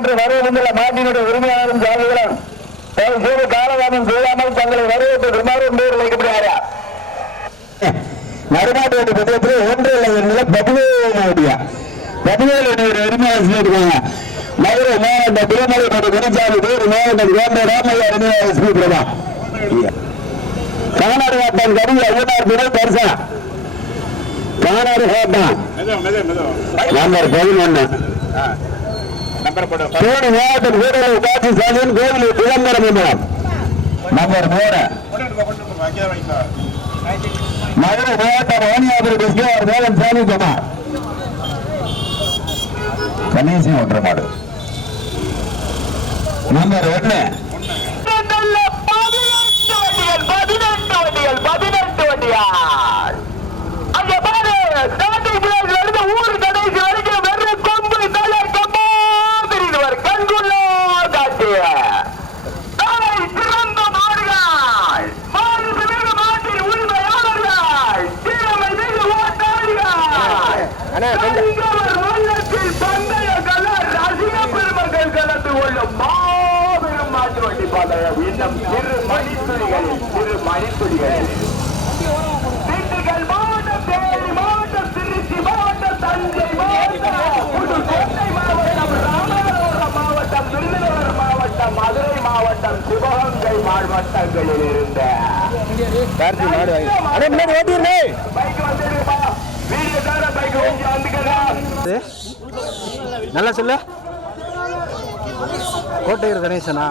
பெற்று வரவேண்டுள்ள மாட்டினுடைய உரிமையாளரும் சாதிகளும் காலதாமம் செய்யாமல் தங்களை வரவேற்று பேர் வைக்கப்படுகிறாரா நடுநாட்டு பந்தயத்தில் 17 உரிமையாளர் இருக்காங்க. மதுரை மாவட்ட திருமலை குருசாமி பேர் மாவட்டம் ராமையா எஸ்பி பிரபா கானாடு வாட்டம் கருவி ஐயனார் துணை பரிசா கானாடு வாட்டம் நம்பர் 11 தேனி மாவட்டம் கூடலூர் காட்சி சாலையின் கோவில் விளம்பரம் மண்டலம் நம்பர் 3 மதுரை மாவட்டம் வாணியாபுரி டிஸ்கவர் மேலம் சாமி குமார் கணேசி ஒன்ற மாடு நம்பர் 1 திண்டுக்கல் மாவட்டம், தேனி மாவட்டம், திருச்சி மாவட்டம், தஞ்சை மாவட்டம், புதுக்கோட்டை மாவட்டம், ராமநாதபுரம் மாவட்டம், விருதுநகர் மாவட்டம், மதுரை மாவட்டம், சிவகங்கை மாவட்டங்களில் இருந்த நல்லா சொல்ல கோட்டையூர் கணேசனா